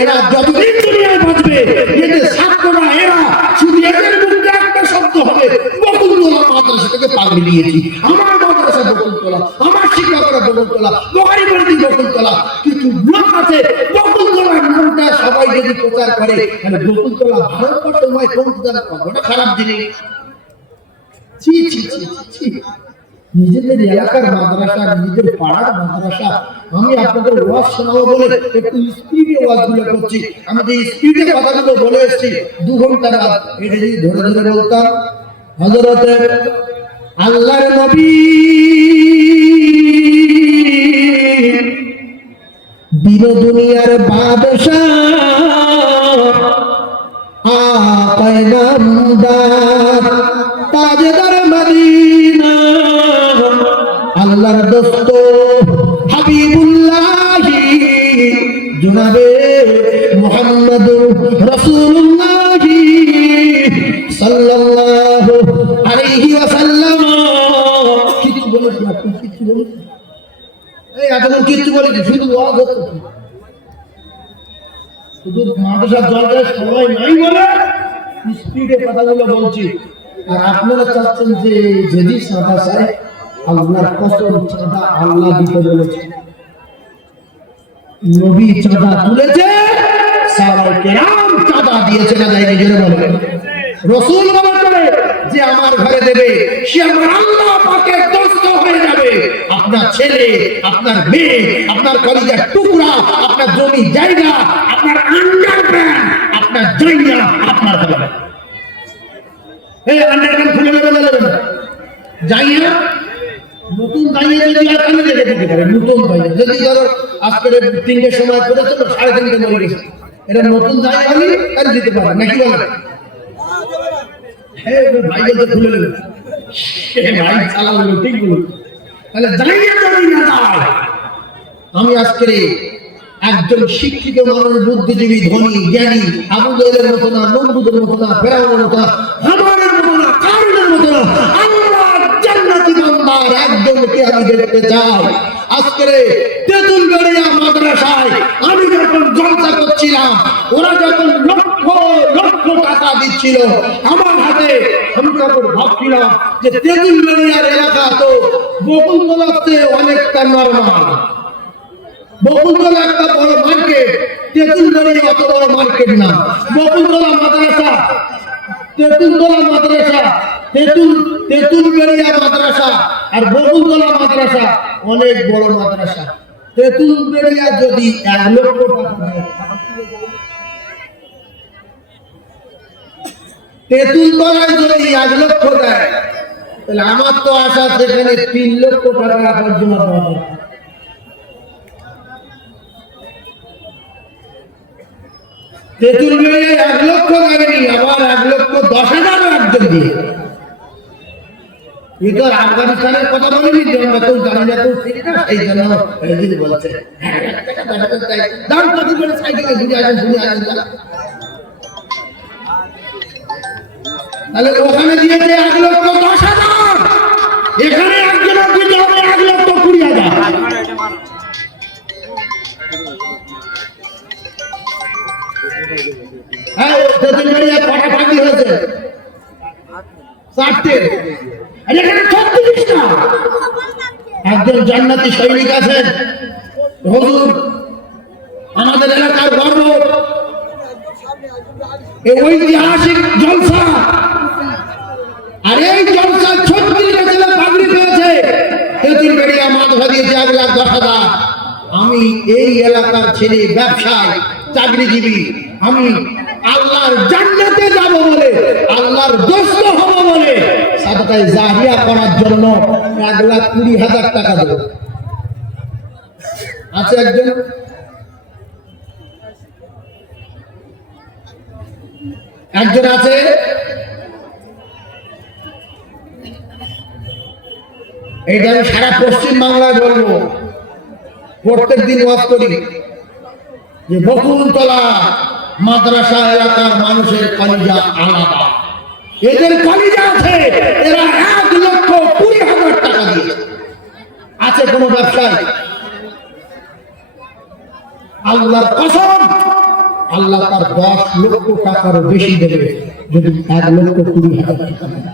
এরা যতদিন দুনিয়ায় বাঁচবে, এদের ছাত্ররা, এরা শুধু এদের মুখে একটা শব্দ হবে, বকুলতলা মাদ্রাসা থেকে পাগড়ি নিয়েছি, আমার মাদ্রাসা বকুলতলা, আমার শিক্ষকরা বকুলতলা, বখারি বাড়ি বকুলতলা। কিছু লোক আছে বকুলতলার নামটা সবাই যদি প্রচার করে, মানে বকুলতলা ভারতবর্ষ নয়, কোন ওটা খারাপ জিনিস। ছি ছি ছি ছি। নিজেদের এলাকার মাদ্রাসা, নিজেদের পাড়ার মাদ্রাসা। আমি আপনাদের ওয়াজ শোনাবো বলে একটু স্পিডে ওয়াজগুলো করছি। আমি যে স্পিডে কথাগুলো বলে এসেছি, 2 ঘন্টা রাত, এটা যদি ধরে ধরে বলতাম, হযরতে আল্লাহর নবী দিন দুনিয়ার বাদশাহ, আকায়ে নামদার, তাজদার মদিনা, আল্লাহর দোস্ত হাবিবুল্লাহ জনাবে মুহাম্মদুর রাসূলুল্লাহ সাল্লাল্লাহু আলাইহি ওয়াসাল্লাম। কিছু বলেছি আপনি? কিছু বলেছি? এই এতক্ষণ কিছু বলেছি, শুধু ওয়াজ হচ্ছে, শুধু মাদ্রাসার দরজায় সময় নাই বলে স্পিডে কথাগুলো বলছি। আর আপনারা চাচ্ছেন যে যদি চাঁদা চায়, আল্লাহর কসম, চাঁদা আল্লাহ দিতে বলেছে, নবী চাঁদা তুলেছে, সাহাবায়ে কেরাম চাঁদা দিয়েছে না দেয়নি? জোরে বলেন। রাসূল বলেছে যে আমার ঘরে দেবে, সে আমার আল্লাহ পাকের দোস্ত হয়ে যাবে। আপনার ছেলে, আপনার মেয়ে, আপনার কলিজার টুকরা, আপনার জমি জায়গা, আপনার আন্ডারপ্যান্ট, আপনার জায়গা আপনার হবে। এই আন্ডারপ্যান্ট খুলে নেবে না, জায়গা নতুন দাঁড়িয়ে যদি এখানে রেখে দিতে পারে, নতুন দাঁড়িয়ে যদি ধরো আজকে 3টের সময় করেছে, 3:30 মরে গেছে, এটা নতুন দাঁড়িয়ে হলে তাহলে দিতে পারে নাকি বলে? হ্যাঁ ভাই বলতে খুলে নেবে, ভাই চালালো, ঠিক বলো। তাহলে দাঁড়িয়ে যদি না যায়, আমি আজকে একজন শিক্ষিত মানুষ, বুদ্ধিজীবী, ধনী, জ্ঞানী, আবু জেহেলের মতো না, নমরুদের মতো না, ফেরাউনের মতো না, হামানের মতো না, কারুনের মতো না, আল্লাহর জান্নাতি বান্দার একজনকে আমি দেখতে চাই। আজকে তেঁতুলবাড়িয়া মাদ্রাসায় আমি যখন জলসা করছিলাম, ওরা যখন লক্ষ লক্ষ টাকা দিচ্ছিল আমার হাতে, আমি তখন ভাবছিলাম যে তেঁতুলবাড়িয়ার এলাকা তো বকুলতলাতে অনেকটা নরমাল। বকুলতলা একটা বড় মার্কেট, তেঁতুলবাড়িয়া অত বড় মার্কেট না। বকুলতলা মাদ্রাসা, তেঁতুলতলা মাদ্রাসা, তেঁতুলবাড়িয়া মাদ্রাসা আর বকুলতলা মাদ্রাসা অনেক বড় মাদ্রাসা। তেঁতুলবাড়িয়া যদি 1 লক্ষ টাকা দেয়, তেঁতুলতলায় যদি 1 লক্ষ দেয়, তাহলে আমার তো আশা সেখানে 3 লক্ষ টাকা রাখার জন্য দরকার। তেঁতুলবেড়ে 1 লক্ষ লাগেনি, আবার 1,10,000 একজন দিয়ে। এই তো আফগানিস্তানের কথা বলিনি যে আমরা কেউ জানি না, কেউ চিনি না, এই জন্য দিদি বলছে দাম কত করে সাইকেলে ঘুরে আসেন ঘুরে আসেন। তাহলে ওখানে দিয়েছে 1,10,000, এখানে একজনের দিতে হবে 1,20,000। হ্যাঁ, তেঁতুলবেড়িয়া কটা ফাঁকি হয়েছে? 4টে। এখানে 36টা। একজন জান্নাতি সৈনিক আছেন, হুজুর আমাদের এলাকার গর্ব, এই ঐতিহাসিক জলসা। আর এই জলসা 36টা ছেলে পাগড়ি পেয়েছে, তেঁতুলবেড়িয়া মাদ্রাসা দিয়েছে 1,10,000। আমি এই এলাকার ছেলে, ব্যবসায়ী, চাকরিজীবী, আমি আল্লাহর জান্নাতে যাব বলে, আল্লাহর দোস্ত হব বলে সাদকায়ে জারিয়া করার জন্য 1,20,000 টাকা দেব। আছে একজন আছে, এটা আমি সারা পশ্চিম বাংলায় বলবো, প্রত্যেক দিন ওয়াজ করি যে বকুলতলা মাদ্রাসা এলাকার মানুষের কলিজা আলাদা, এদের কলিজা আছে, এরা 1,20,000 টাকা দিয়ে। আছে কোন ব্যবসায়ী? আল্লাহর কসম, আল্লাহ তার 10 লক্ষ টাকারও বেশি দেবে যদি 1,20,000 টাকা দেয়।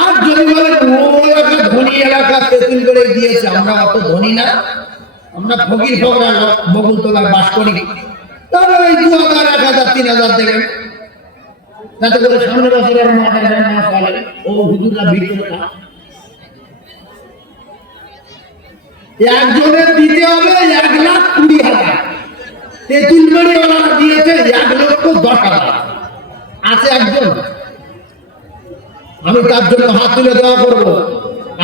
আর যদি বলেন ওই একটা ধনী এলাকা তেঁতুলবেড়ে দিয়েছে, আমরা অত ধনী না, আমরা ফকির ফকরা বকুলতলায় বাস করি, তাহলে ওই 2,000, 1,000, 3,000 দেবেন, যাতে করে সামনে বছরের মাথায় না চলে। ও হুজুররা ভিতরে না, একজনের দিতে হবে 1,20,000। তেঁতুলবেড়ে ওনারা দিয়েছে 1,10,000। আছে একজন, আমি তার জন্য হাত তুলে দোয়া করব,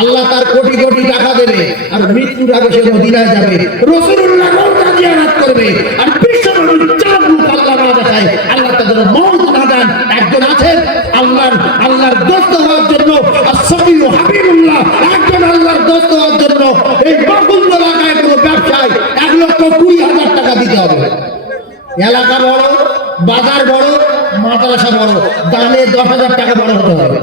আল্লাহ তার কোটি কোটি টাকা দেবে, আর মৃত্যুর আগে সে মদিনায় যাবে, রাসূলুল্লাহ রওজা জিয়ারত করবে, আর বিশ্বনবীর চাঁদ মুখ আল্লাহ না দেখায়, আল্লাহ তাদের মওত না দেন। একজন আছে আল্লাহর দোস্ত হওয়ার জন্য, আর-সাফিউ হাবিবুল্লাহ, একজন আল্লাহর দোস্ত হওয়ার জন্য এই বকুলতলা এলাকায় কোনো ব্যবসায় 1,20,000 টাকা দিতে হবে। এলাকা বড়, বাজার বড়, মাদ্রাসা বড়, দানে 10,000 টাকা বড় হতে হবে।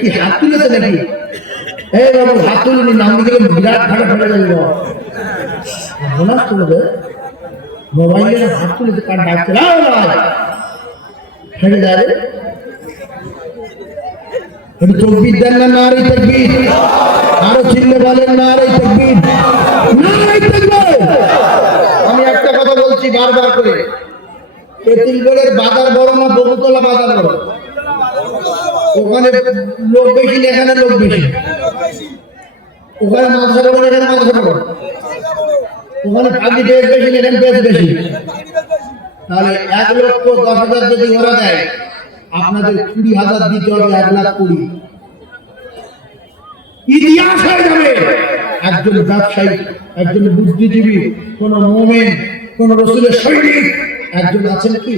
কি হাত তুলেছে নাকি? এই বাবু হাত তুলিনি, নাম দিকে বিরাট ভাড়া ফেলে যাবে। বোনাস তুলবে, মোবাইলে হাত তুলেছে, কার ডাকছে ফেলে যাবে। একটু তকবীর দেন না, নারে তাকবীর। আরো চিল্লে বলেন নারে তাকবীর, নারে তাকবীর। আমি একটা কথা বলছি বারবার করে, তেঁতুলবেড়ের বাজার বড় না বকুলতলা বাজার বড়? ওখানে লোক বেশি, এখানে লোক বেশি। ওখানে মাদ্রাসা বড়, এখানে মাদ্রাসা বড়। ওখানে পাগড়ি বেশ বেশি, এখানে বেশ বেশি। তাহলে 1,10,000 যদি ওরা দেয়, আপনাদের 20,000 দিতে হবে, 1,20,000। ইতিহাস হয়ে যাবে। একজন ব্যবসায়ী, একজন বুদ্ধিজীবী, কোন মুমিন, কোন রাসূলের সৈনিক একজন আছেন কি?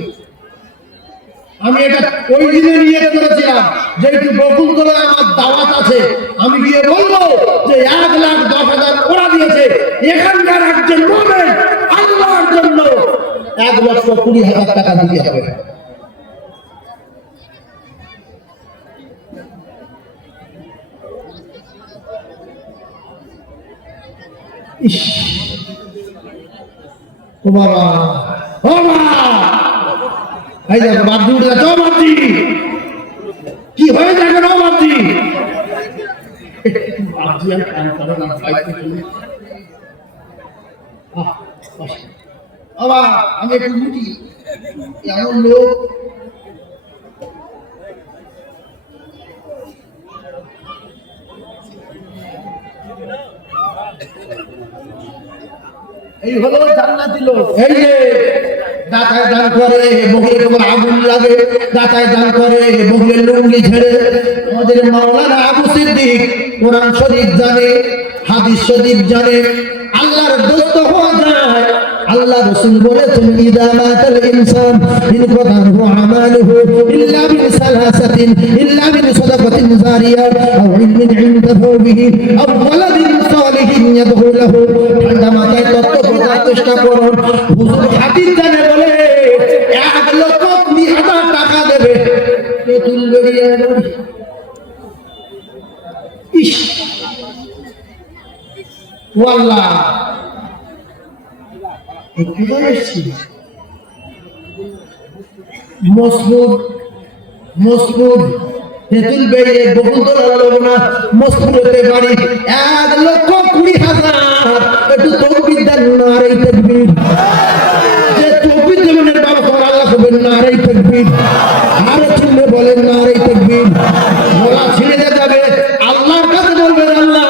আমি এটা ওই দিনে নিয়ত করেছিলাম, যেহেতু বকুলতলায় আমার দাওয়াত আছে, আমি গিয়ে বলবো যে 1,10,000 ওরা দিয়েছে, এখানকার একজন মুমিন আল্লাহর জন্য 1,20,000 টাকা দিতে হবে। ও বাবা, ও বাবা, এই দেখো বাদ দিয়ে উঠে বাপজি, কি হয়ে যাবে না বাপজি? বাপজি আর কান করে না, বাবা আমি একটু বুঝি এমন লোক। এই হলো জান্নাতি লোক। এই যে দাতায় দান করে বগলে তোমার আগুন লাগে, দাতায় দান করে বগলে লুঙ্গি ছেড়ে। আমাদের মাওলানা আবু সিদ্দিক কোরআন শরীফ জানে, হাদিস শরীফ জানে, আল্লাহর দোস্ত হওয়া যায়। আল্লাহ রাসূল বলেছেন ইদা মাতাল ইনসান ইনকাদাহু আমালুহু ইল্লা বিন সালাসাতিন ইল্লা বিন সাদাকাতিন জারিয়া আও ইলমিন ইনদাহু বিহি আও ওয়ালাদিন সালিহিন ইয়াদহু লাহু। ঠান্ডা মাথায় তত্ত্ব বোঝার চেষ্টা করুন। হুজুর হাদিস জানে বলে 1,20,000 টাকা দেবে, তেতুল বেরিয়ে যাবে। ইস ওয়াল্লাহ মসরুদ তেতুল বেরিয়ে বকুলতলা লোকনা মসরুদে বাড়ি 1,20,000। একটু তকবীর দেন, নারে তাকবীর। যে তকবীর দেবেন বাবা তোমার আল্লাহ করবেন, নারে তাকবীর। আরো চিল্লে বলেন নারে তাকবীর। গলা ছিঁড়ে যাবে, আল্লাহর কাছে বলবেন আল্লাহ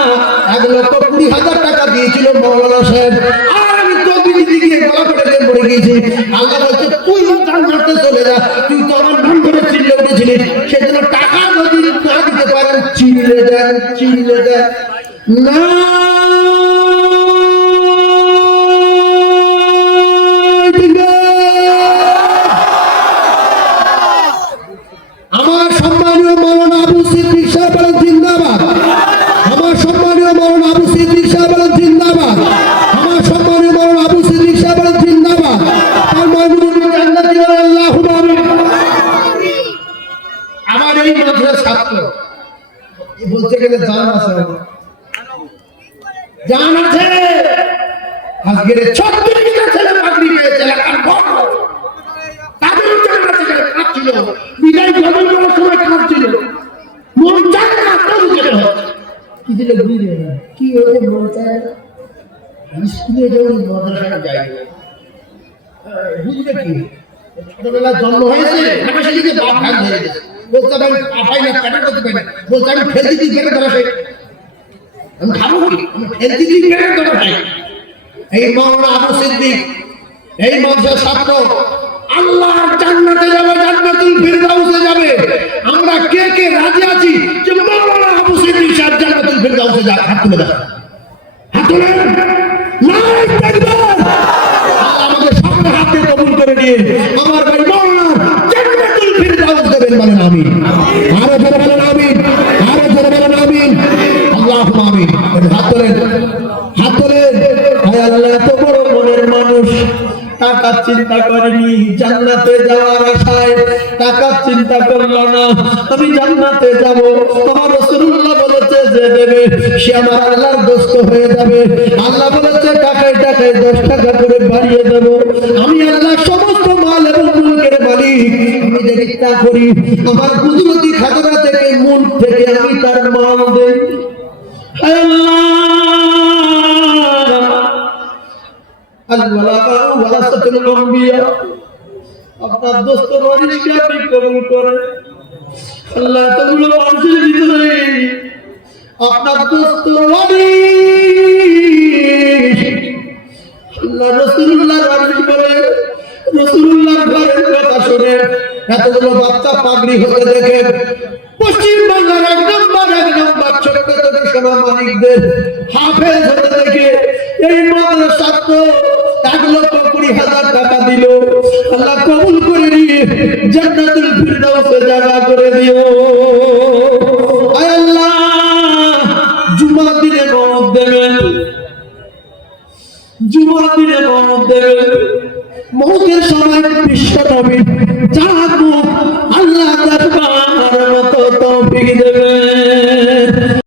1,20,000 টাকা দিয়েছিল মাওলানা সাহেব, আর আমি তকবীর দিতে গিয়ে গলা কেটে পড়ে গিয়েছি। আল্লাহ বলছে তুই জান্নাতে চলে যা, তুই তো আমার নাম করে চিল্লে উঠেছিলি, সেজন্য টাকা যদি না দিতে পারেন চিল্লে দেন, চিল্লে দেন। না আমার সম্মানীয় মাওলানা আবু সিদ্দিক সাহেব বলেন জিন্দাবাদ। আমার সম্মানীয় মাওলানা আবু সিদ্দিক সাহেব বলেন জিন্দাবাদ। আমার সম্মানীয় মাওলানা আবু সিদ্দিক সাহেব বলেন জিন্দাবাদ। তার ময়মুনুল জান্নাতি আল্লাহুম্মা আমিন। আমার এই মাদ্রাসার ছাত্র বলতে গেলে জান আছে, জান আছে। আজকের 36টা ছেলে পাগড়ি পেয়েছে, আর বড় তাদের জান্নাতে কাঁদছিল, বিদায় গ্রহণ করার সময় কাঁদছিল। মন চায় না তো যেতে হচ্ছে। কি দিলে বুঝলে কি হয়েছে, মন চায় না। স্কুলে যখন মাদ্রাসায় যাই বুঝলে কি ছোটবেলায় জন্ম হয়েছে, হাঁটাশালিকে বাপ ভাগ ধরে গেছে, বলতে আমি পাপাই না প্যাটা করতে পারি না, বলতে আমি ফেলতে দিই পেটে ধরা সেই আমি খাবো কি, আমি ফেলতে দিই পেটে ধরা ভাই। এই মাওলানা আবু সিদ্দিক এই মাদ্রাসার ছাত্র আল্লাহর জান্নাতে যাবে, জান্নাতুল ফিরদাউসে যাবে। আমরা কে কে রাজি আছি যে মাওলানা আবু সিদ্দিক সাহেব জান্নাতুল ফিরদাউসে যাক? হাত তুলে দেন, হাত তুলে নারে তাকবীর। আল্লাহ আমাদের সামনে হাতে কবুল করে নিয়ে আমার ভাই মাওলানা জান্নাতুল ফিরদাউস দেবেন, বলেন আমিন। আরো জোরে বলেন আমিন, আরো জোরে বলেন আমিন। আল্লাহুম্মা আমিন। হাত তোলেন, হাত তোলেন। হায় আল্লাহ, এত বড় মনের মানুষ টাকা চিন্তা করেনি, জান্নাতে যাওয়ার আশায় টাকা চিন্তা করলো না। আমি জান্নাতে যাব, আমার রাসূলুল্লাহ বলেছে যে দেবে সে আমার আল্লাহর দোস্ত হয়ে যাবে। আল্লাহ বলেছে টাকায় টাকায় 10 টাকা করে বাড়িয়ে দেব। আমি আল্লাহ সমস্ত মাল এবং মুলকের মালিক। আমি যে ইচ্ছা করি আমার কুদরতি খাজানা থেকে, মুলক থেকে আমি তার মাল দেই। হায় আল্লাহ, আপনার দোস্ত ওয়ারিসকে আপনি কবুল করেন। আল্লাহ এতগুলো মানুষের ভিতরে আপনার দোস্ত ওয়ারিস, আল্লাহ রাসূলুল্লাহর ওয়ারিস বলে রাসূলুল্লাহর ঘরের কথা শুনে এতগুলো বাচ্চা পাগড়ি হতে দেখে পশ্চিম বাংলার এক নম্বর ছোট্ট ছোট সোনা মানিকদের হাফেজ হতে দেখে এই মাদ্রাসার ছাত্র 1,20,000 টাকা দিল। আল্লাহ কবুল করে নিয়ে জান্নাতুল ফিরদাউসে জায়গা করে দিও। আয় আল্লাহ, জুমার দিনে মওত দেবেন, জুমার দিনে মওত দেবেন। মওতের সময় বিশ্ব নবী জাহান্নাম